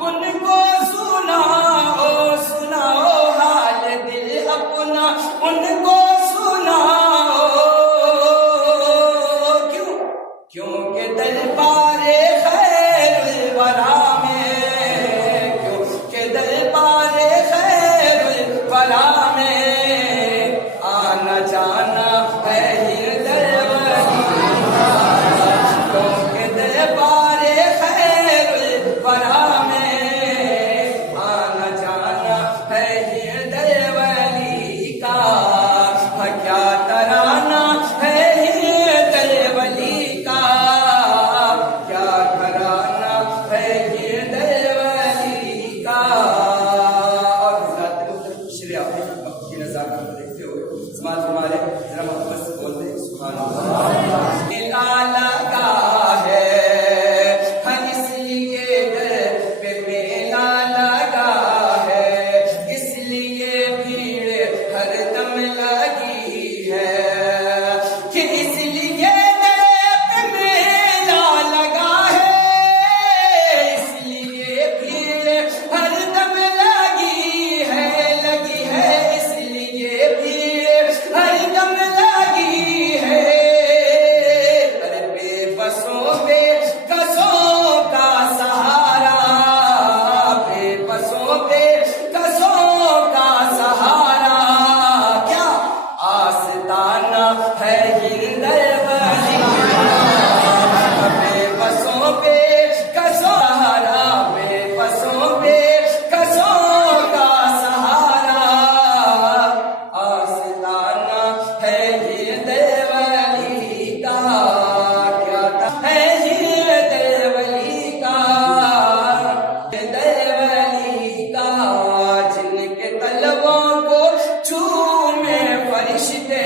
ان کو سناؤ سناؤ حال دل اپنا ان کو سناؤ کیونکہ دربار خیر الورا میں کیونکہ دربار خیر الورا میں آنا جانا ہے ہردے ولی کا کیونکہ دربار خیر الورا میں آنا جانا ہے ہردے ولی کا کیا ترانہ ہے ہردے ولی کا کیا ترانہ ہے ہردے ولی کا اور شری آپ کی نظارہ دیکھتے ہوئے سماج ہمارے ذرا محبت سے بولتے ہیں سبحان اللہ میلا لگا ہے ہر اس لیے در پہ میلا لگا ہے اس لیے بھیڑ ہر دم لگی ہے کہ اس لیے در پہ میلا لگا ہے اس لیے بھیڑ ہر دم لگی ہے اس لیے بھیڑ ہر دم لگی ہے ارے بے بسوں بے کسوں کا سہارا بے بسوں بے کسوں کا سہارا کیا آستانہ ہے ہردے ولی کا بے بسوں بے کسوں سہارا بے بسوں بے کسوں کا سہارا آستانہ ہے ہردے ولی کا کیا ہے ہردے ولی کا ہردے ولی کا جن کے طلبوں کو چومے فرشتے